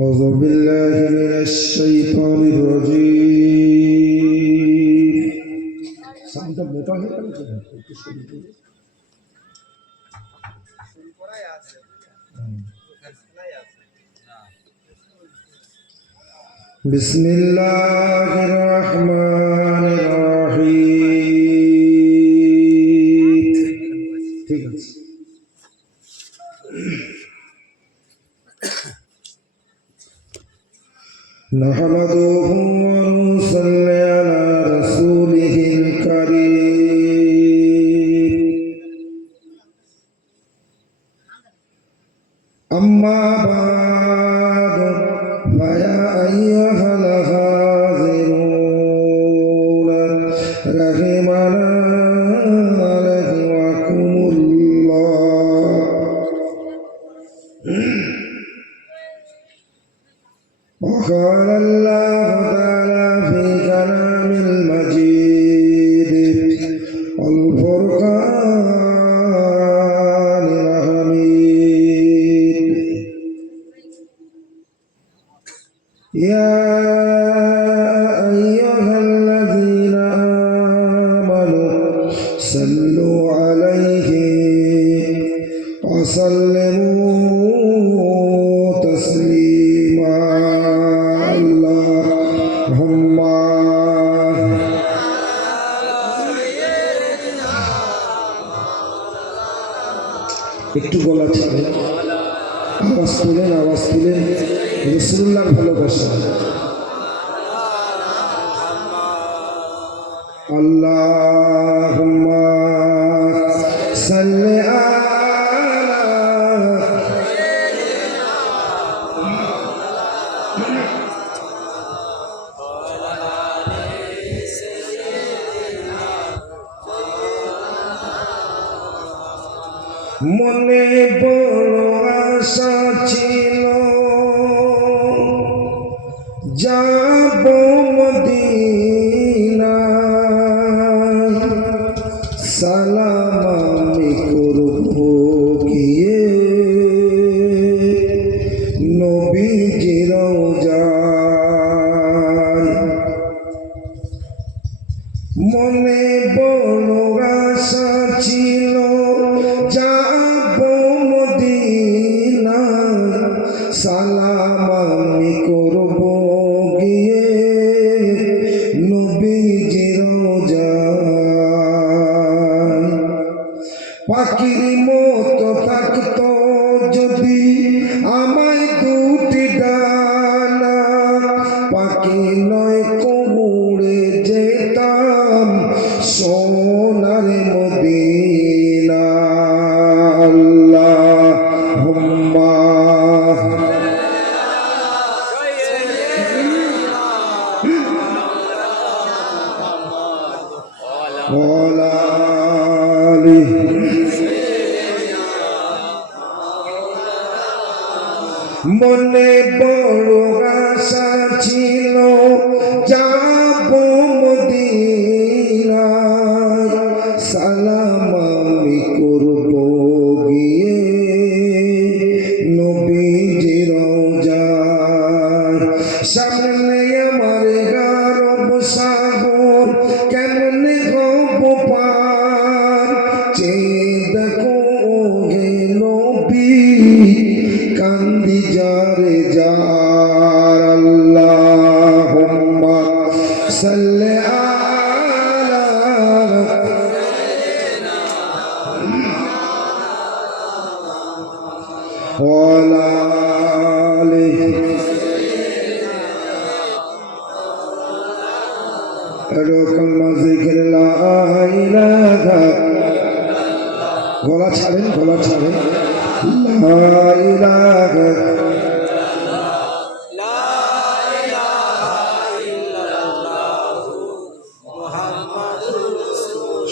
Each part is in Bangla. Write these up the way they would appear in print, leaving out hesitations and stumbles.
أعوذ بالله من الشيطان الرجيم. সাউন্ডটা মোটা হয়ে গেল কেন? একটু শুরু করুন। بسم الله الرحمن الرحيم. ঠিক আছে। نحمده ونصلي على رسوله الكريم. أما بعد فيا أيها الحاضرون رحمنا رحمكم الله. وقال الله تعالى في كلام المجيد والفرقان الحميد. يا أيها الذين آمنوا صلوا عليه وسلموا تسليما. اللهم একটু গলা ছাড়েন, আওয়াজ তুলেন রাসূলুল্লাহর ভালোবাসা। আল্লাহুম্মা সাল্লি আলা মনে বড় আশা ছিল যাব মদিনায়, সালাম আমি করব গিয়ে নবীজির রওজায়। মনে বড় আশা ছিল যাব মদিনায়, সালাম আমি করব গিয়ে নবীজির রওজায়। পাখির মতো থাকতো যদি আমায় দুটি ডানা, পাখি নয় উড়ে যেতাম সোনার মদিনা। আল্লাহুম্মা ওয়ালা আলিহি। মনে বড় আশা ছিল যাব মদিনায়, সালাম আমি করব গিয়ে নবীজির রওজায়। সামনে আমার গারব সাগর, কেমনে হব পার, চেয়ে দেখো হে নবী কান্দি যারে যার। আল্লাহুম্মা সাল্লি আলা ওয়ালা আলিহি। এরকম জিকির লা ইলাহা, গলা ছাড়েন লা ইলাহা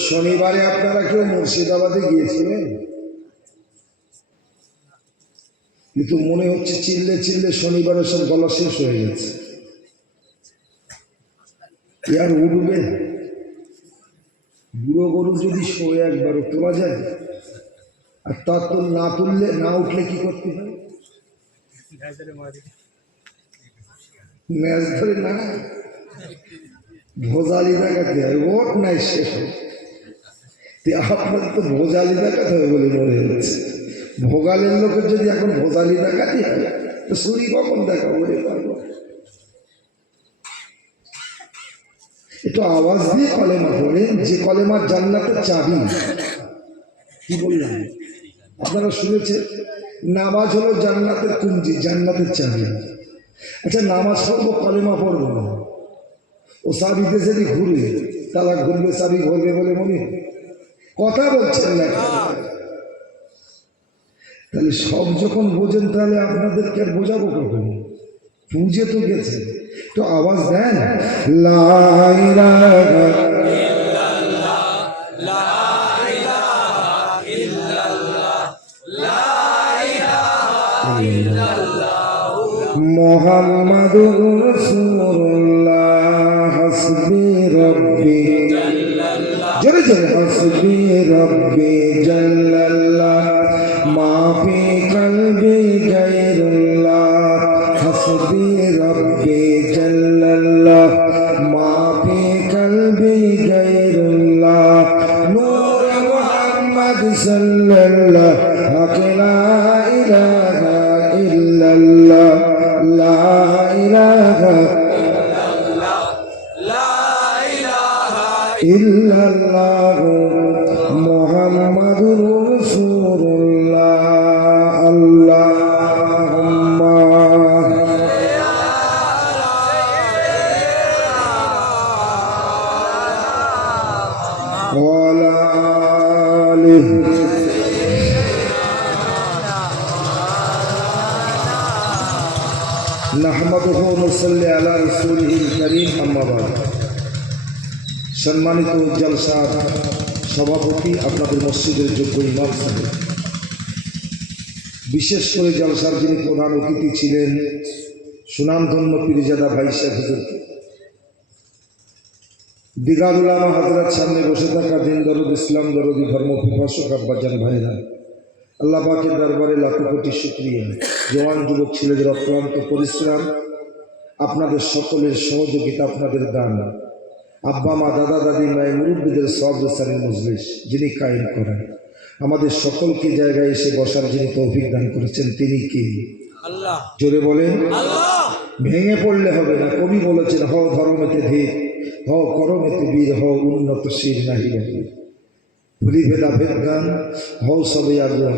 শনিবারে আপনারা কেউ মুর্শিদাবাদে গিয়েছিলেন? কিন্তু মনে হচ্ছে চিল্লে চিল্লে শনিবারে সব গলা শেষ হয়ে গেছে। আর উঠবে? বুড়ো গরু যদি শোয়ে একবারও তোলা যায়, আর তা তো না তুললে না উঠলে কি করতে হয়? ম্যাচ ধরে না, ভোজালি দেখাতে হয়, ভোট নাই শেষ হয়। আপনার তো ভোজালি দেখাতে হবে বলে মনে হচ্ছে। ভোগালের লোকের যদি এখন ভোজালি দেখাতে হয় তো সুরি কখন দেখা বলে পারবো? একটু আওয়াজ দিয়ে কলেমা পড়েন, যে কলেমার জান্নাতের চাবি। কি বললাম? আপনারা শুনেছেন নামাজ হলো জান্নাতের কুঞ্জি, জান্নাতের চাবি। আচ্ছা, নামাজ পড়বো, কলেমা পড়বো না, ও চাবি দেশে ঘুরে তালা ঘুরবে, চাবি ঘুরবে বলে মনে কথা বলছেন না? তাহলে সব যখন বোঝেন তাহলে আপনাদেরকে আর বোঝাবো কখন? বুঝে তো গেছে, তো আওয়াজ দেন। লা ইলাহা ইল্লাল্লাহ, লা ইলাহা ইল্লাল্লাহ, লা ইলাহা ইল্লাল্লাহ, মুহাম্মাদুর রাসূলুল্লাহ, হাসবি রব্বি জাল্লাল্লাহ, জোরে জোরে হাসবি রব্বি জাল্লাল্লাহ, মা ফি কলবি গায়রুল্লাহ, হাসবি রব্বি জাল্লাল্লাহ, মা ফি কলবি গায়রুল্লাহ, নূর মুহাম্মদ সাল্লাল্লাহ, লা ইলাহা ইল্লাল্লাহ, লা ইলাহা ইল্লাল্লাহ, মুহাম্মাদুর রাসূলুল্লাহ। আল্লাহুম্মা ওয়া আলা আলিহি নাহমাদুহু ওয়া নুসাল্লি আলা রাসূলিহিল কারীম, আম্মা বা'দ। সম্মানিত জলসার সভাপতি, আপনাদের মসজিদের যোগ্য ইমাম সাহেব, বিশেষ করে জলসার যিনি প্রধান অতিথি ছিলেন সুনামধন্য পীরজাদা ভাই সাহেব হুজুর, দিগার উলামা হযরত সামনে বসে থাকা দিন দরদ, ইসলাম দরদি, ধর্ম পিপাসক আব্বাজান ভাইরা, আল্লাহ পাকের দরবারে লাখো কোটি শুকরিয়া। জওয়ান যুবক ছেলেদের অক্লান্ত পরিশ্রম, আপনাদের সকলের সহযোগিতা, আপনাদের দান, আব্বা মা দাদা দাদি মায়ের মুরব্বীদের সওয়াবসারি মজলিস যিনি কায়েম করেন, আমাদের সকলকে জায়গায় এসে বসার যিনি তৌফিক দান করেছেন, তিনি কি? আল্লাহ। জোরে বলেন আল্লাহ। ভেঙে পড়লে হবে না। কবি বলেছেন, হও ধর্মেতে ধীর, হও করমেতে বীর, হও উন্নত শির নাহি বাহির, ভুলি ভেদা ভেদ গান, হও সবে আগুন।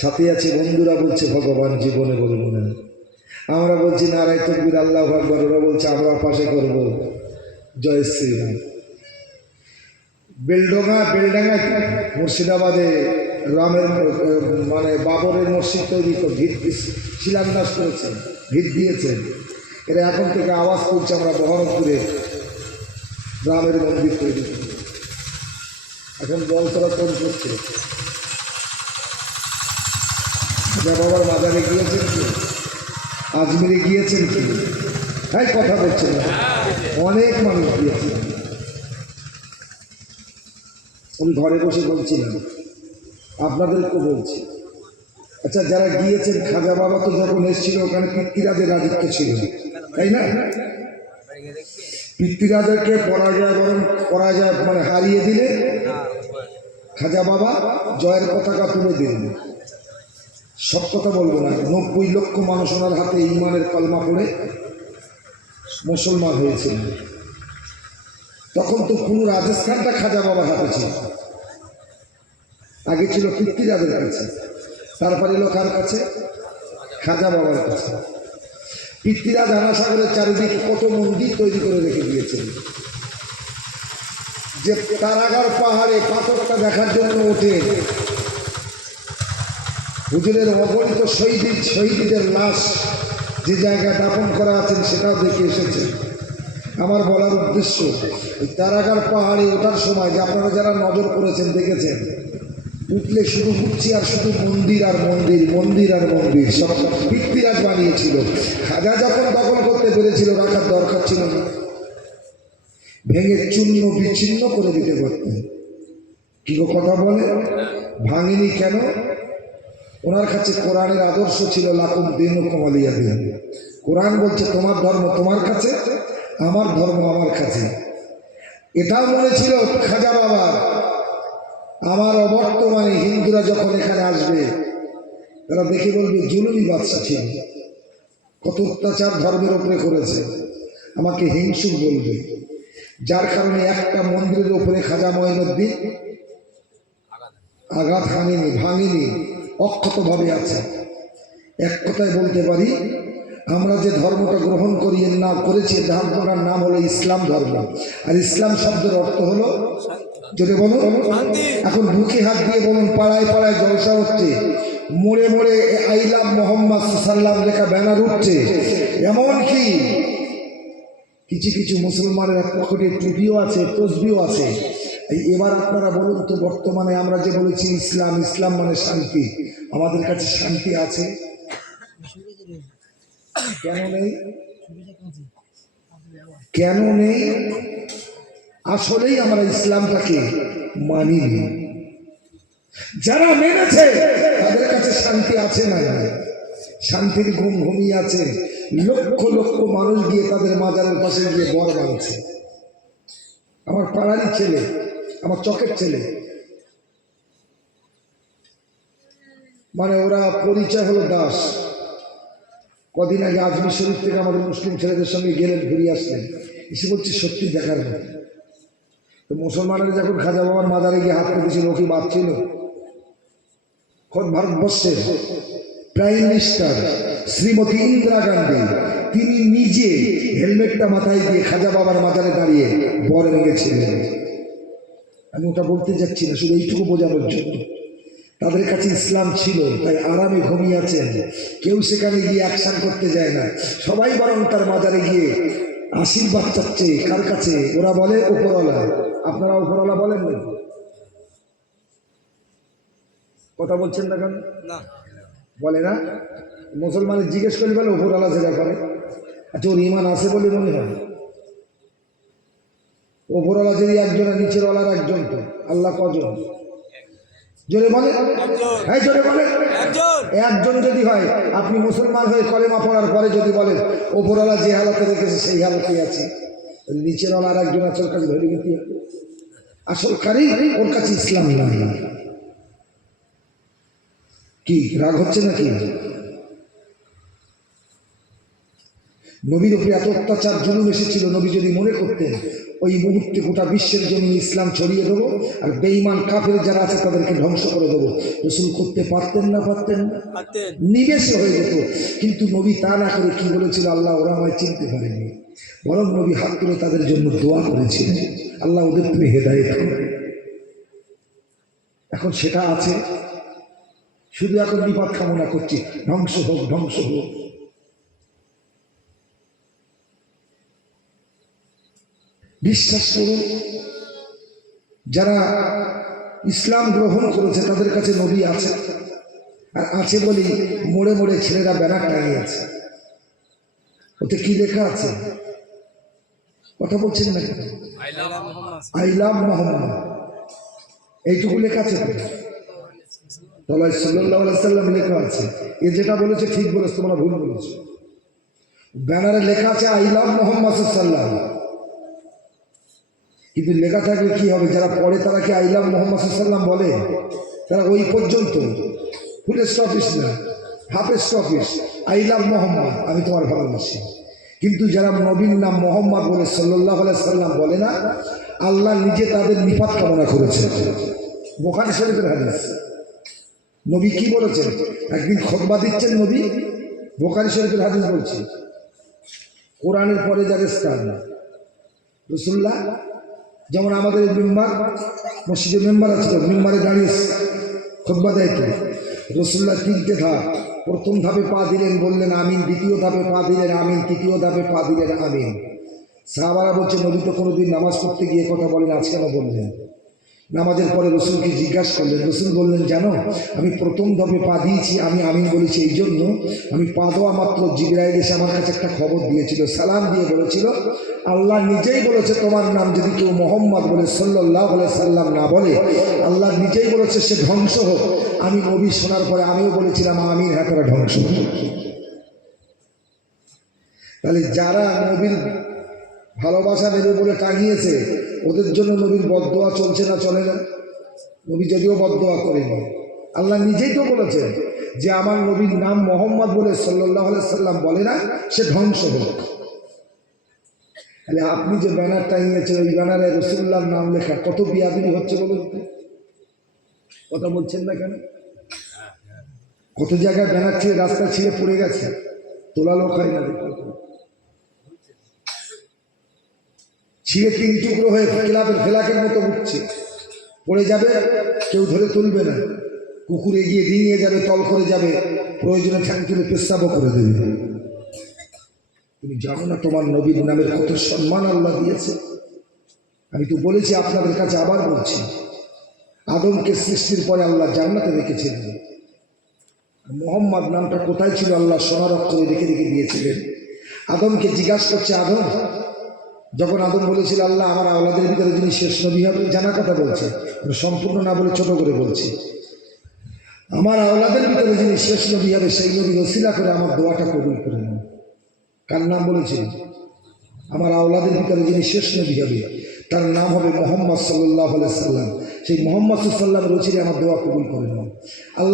সাথে আছে বন্ধুরা বলছে ভগবান জীবনে বলে মনে, আমরা বলছি নারায় তকবীর আল্লাহু আকবার, ওরা বলছে আমরা পাশে করবো জয় শ্রীরাম। বেলডাঙ্গা মুর্শিদাবাদে রামের মানে বাবরের মসজিদ তৈরি করে ভিত শিলান্যাস করেছেন, ভিত দিয়েছেন। এরা এখন থেকে আওয়াজ করছে আমরা বহরমপুরে রামের মন্দির তৈরি করি। এখন বলতলা কোন করছে, বাবার মাজারে গিয়েছেন কি, আজমিরে গিয়েছেন কি? হ্যাঁ, কথা বলছেন না, অনেক মানুষ গিয়েছে। আমি ঘরে বসে বলছিলাম, আপনাদেরকে বলছি। আচ্ছা, যারা গিয়েছেন, খাজা বাবা তো যখন এসেছিল ওখানে পিতৃরাজের রাজত্ব ছিল, তাই না? পিতৃরাজকে পরাজয় মানে হারিয়ে দিলে খাজা বাবা জয়ের পতাকা তুলে দিলেন। সব কথা বলবো না, 90 লক্ষ মানুষ ওনার হাতে ইমানের কলমা পড়ে মুসলমান হয়েছিল। তখন তো পুরো রাজস্থানটা খাজা বাবার হাতে ছিল। আগে ছিল পিতৃরাজের কাছে, তারপরে এলো কার কাছে? খাজা বাবার কাছে। পিতৃরাজ আনাসাগরের চারিদিকে কত মন্দির তৈরি করে রেখে দিয়েছেন, যে তারাগার পাহাড়ে পাথরটা দেখার জন্য ওঠে। হুজুরের অগণিত শহীদদের লাশ যে জায়গায় দাফন করা আছেন সেটাও দেখে এসেছেন। আমার বলার উদ্দেশ্য, এই তারাগার পাহাড়ে ওঠার সময় যে আপনারা যারা নজর করেছেন দেখেছেন, উঠলে শুধু উঠছি আর শুধু মন্দির আর মন্দির, মন্দির আর মন্দির, সব পিতৃরাজ বানিয়েছিল। খাজা যখন দখল করতে পেরেছিল, রাখার দরকার ছিল না, ভেঙে চূর্ণ বিচ্ছিন্ন করে দিতে পারতেন। কি কথা বলে? ভাঙেনি কেন? ওনার কাছে কোরআনের আদর্শ ছিল, লাকুম দীনুকুম ওয়ালিয়া দীন, কোরআন বলছে তোমার ধর্ম তোমার কাছে, আমার ধর্ম আমার কাছে। এটাও মনে ছিল খাজা বাবা, আমার অবর্তমানে হিন্দুরা যখন এখানে আসবে তারা দেখে বলবে জুলুমি বাদশা ছিল, কত অত্যাচার ধর্মের উপরে করেছে, আমাকে হিংসুক বলবে। যার কারণে একটা মন্দিরের উপরে খাজা মঈনুদ্দিন আঘাত হানেনি, ভাঙেনি, অক্ষতভাবে আছে। এক কথায় বলতে পারি, আমরা যে ধর্মটা গ্রহণ করি এর নাম করেছি, ধর্মটার নাম হলো ইসলাম ধর্ম। আর ইসলাম শব্দের অর্থ হলো, যদি বলুন এখন বুকে হাত দিয়ে বলুন, পাড়ায় পাড়ায় জলসা হচ্ছে, মোড়ে মোড়ে আই লাভ মোহাম্মদ সাল্লাম লেখা ব্যানার উঠছে, এমনকি কিছু কিছু মুসলমানের এক পকেটে টুপিও আছে, তসবিও আছে। এবার আপনারা বলুন তো, বর্তমানে আমরা যে বলেছি ইসলাম, ইসলাম মানে শান্তি, আমাদের কাছে শান্তি আছে? কেন নেই? কেন নেই? আসলেই আমরা ইসলামটাকে মানিনি। যারা মেনেছে তাদের কাছে শান্তি আছে না? শান্তির ঘুম ঘুমিয়ে আছে। লক্ষ লক্ষ মানুষ গিয়ে তাদের মাজারের পাশে গিয়ে বর মানছে। আমার পাড়ারই ছেলে, আমার চকের ছেলে, মানে ওরা পরিচয় হলো দাস। কদিন আগে আজমির শরীফ থেকে আমাদের মুসলিম ছেলেদের সঙ্গে গেলেন, ঘুরিয়ে আসলেন, এসে বলছে সত্যি দেখার মতো। তো মুসলমানেরা যখন খাজা বাবার মাজারে গিয়ে হাত পেতেছিল, ও কি বাঁচছিল? খোদ ভারতবর্ষের প্রাইম মিনিস্টার শ্রীমতী ইন্দিরা গান্ধী, তিনি নিজে হেলমেটটা মাথায় দিয়ে খাজা বাবার মাজারে দাঁড়িয়ে বর মেগেছিলেন। আমি ওটা বলতে যাচ্ছি না, শুধু এইটুকু বোঝানোর জন্য তাদের কাছে ইসলাম ছিল, তাই আরামে ঘুমিয়ে আছেন। কেউ সেখানে গিয়ে অ্যাকশন করতে যায় না, সবাই বরং তার মাজারে গিয়ে আশীর্বাদ চাচ্ছে। কার কাছে? ওরা বলে উপরওয়ালা। আপনারা উপরওয়ালা বলেন না? কথা বলছেন না কেন? বলে না? মুসলমানের জিজ্ঞেস করলে বলে উপরওয়ালা যে ব্যাপারে। আচ্ছা, ওর ইমান আছে বলে মনে হয়? উপরওয়ালা যদি একজন, নিচের ওয়ালার একজন, তো আল্লাহ কজন? জোরে বলে, হ্যাঁ জোরে বলে। একজন যদি হয়, আপনি মুসলমান হয়ে কলেমা পড়ার পরে যদি বলেন ওপরওয়ালা যে হালাতে রেখেছে সেই হালাতে আছে, নিচের ওয়ালা আর একজন আসল কাজ ভেবে নিতে হবে। আসল কারি ওর কাছে ইসলাম নাই। কি রাগ হচ্ছে নাকি? নবীর উপরে এত অত্যাচার জুলুম এসেছিল, নবী যদি মনে করতেন ওই মুহূর্তে গোটা বিশ্বের জন্য ইসলাম ছড়িয়ে দেবো আর বেঈমান কাফের যারা আছে তাদেরকে ধ্বংস করে দেবো, রসুল করতে পারতেন না? পারতেন না? নিমেষে হয়ে যেত। কিন্তু নবী তা না করে কি বলেছিল? আল্লাহ, ওরা আমায় চিনতে পারেনি। বরং নবী হাত তুলে তাদের জন্য দোয়া করেছিলেন, আল্লাহ ওদের তুমি হেদায়েত করো। এখন সেটা আছে, শুধু এখন বিপদ কামনা করছি, ধ্বংস হোক, ধ্বংস হোক। বিশ্বাস করুন, যারা ইসলাম গ্রহণ করেছে তাদের কাছে নবী আছে, আর আছে বলি মোড়ে মোড়ে ছেলেরা ব্যানার টাঙিয়েছে। ওতে কি লেখা আছে? কথা বলছেন না? আই লাভ মোহাম্মদ, এইটুকু লেখা আছে। সাল্লাল্লাহু আলাইহি সাল্লাম লেখা আছে। এ যেটা বলেছে ঠিক বলেছে, তোমরা ভুল বলেছো। ব্যানারে লেখা আছে আই লাভ মোহাম্মদ সাল্লাল্লাহু, কিন্তু লেখা থাকলে কি হবে? যারা পড়ে তারা কি আই লাভ মোহাম্মদ সাল্লাম বলে? তারা ওই পর্যন্ত, ফুল স্টপিস না, হাফ স্টপিস, আই লাভ মোহাম্মদ, আমি তোমার ভালোবাসি। কিন্তু যারা নবীর নাম মোহাম্মদ বলে সাল্লাল্লাহু আলাইহি সাল্লাম বলে না, আল্লাহ নিজে তাদের নিপাত কামনা করেছেন। বুখারী শরীফের হাদিস। নবী কি বলেছেন? একদিন খুতবা দিচ্ছেন নবী, বুখারী শরীফের হাদিস বলছি, কোরআনের পরে যার স্থান রাসূলুল্লাহ, যেমন আমাদের মেম্বার, মসজিদের মেম্বার আছে, মেম্বারে দাঁড়িয়ে খুতবা দেয় তো রাসূলুল্লাহ 3টে ধাপ। প্রথম ধাপে পা দিলেন, বললেন আমিন, দ্বিতীয় ধাপে পা দিলেন আমিন, তৃতীয় ধাপে পা দিলেন আমিন। সাহাবারা বলছে নবী তো কোনোদিন নামাজ পড়তে গিয়ে কথা বলেন, আজ কেন বললেন? নামাজের পরে রসুলকে জিজ্ঞাসা করলেন, রসুল বললেন জানো, আমি প্রথম ধাপে পা দিয়েছি, আমি আমিন বলেছি এই জন্য, আমি পা দেওয়া মাত্র জিবরাইল এসে আমার কাছে একটা খবর দিয়েছিল, সালাম দিয়ে বলেছিল আল্লাহ নিজেই বলেছে তোমার নাম যদি কেউ মোহাম্মদ বলে সাল্লাল্লাহু আলাইহি সাল্লাম না বলে, আল্লাহ নিজেই বলেছে সে ধ্বংস হোক। আমি নবী শোনার পরে আমিও বলেছিলাম আমিন, হ্যাঁ তারা ধ্বংস হোক। তাহলে যারা নবীর ভালোবাসা নেবে বলে টাঙিয়েছে ওদের জন্য নবীর বদদোয়া চলছে না চলে না? নবী যদিও বদদোয়া করেনি, আল্লাহ নিজেই তো বলেছেন যে আমার নবীর নাম মোহাম্মদ বলে সাল্লাল্লাহু আলাইহি সাল্লাম বলে না, সে ধ্বংস হোক। তাহলে আপনি যে ব্যানার টাঙিয়েছেন ওই ব্যানারে রাসূলুল্লাহর নাম লেখা, কত বিয়াদবি হচ্ছে বলুন তো? কথা বলছেন না কেন? কত জায়গায় ব্যানার ছিঁড়ে রাস্তা ছিঁড়ে পড়ে গেছে, তোলা লোক হয় না, ছিঁড়ে তিন টুকরো হয়ে ফেলাকের মতো উঠছে, পড়ে যাবে, কেউ ধরে তুলবে না, কুকুর এগিয়ে ডিঙিয়ে যাবে, তল করে যাবে, প্রয়োজনে ঠ্যাং তুলে পেশাবও করে দেবে। তুমি জানো না তোমার নবীর নামের কত সম্মান আল্লাহ দিয়েছে? আমি তো বলেছি, আপনাদের কাছে আবার বলছি, আদমকে সৃষ্টির পরে আল্লাহ জান্নাতে রেখেছিলেন। মোহাম্মদ নামটা কোথায় ছিল? আল্লাহ সোনার অক্ষরে রেখে রেখে দিয়েছিলেন। আদমকে জিজ্ঞাসা করছে, আদম, যখন আদম বলেছিল আল্লাহ আমার আওলাদের ভিতরে যিনি শেষ নবী হবে, জানা কথা বলছে, সম্পূর্ণ না বলে ছোট করে বলছি, আমার আওলাদের ভিতরে যিনি শেষ নবী হবে সেই নবীর ওসিলা করে আমার দোয়াটা কবুল করে নাও। কার নাম বলেছিল? আমার আওলাদের ভিতরে যিনি শেষ নবী হবে তার নাম হবে মোহাম্মদ সাল্লাল্লাহু আলাইহি সাল্লাম, সেই মোহাম্মদ সাল্লাল্লাহু আলাইহি সাল্লামের ওসিলায় আমার দোয়া কবুল করে নাও। আল্লাহ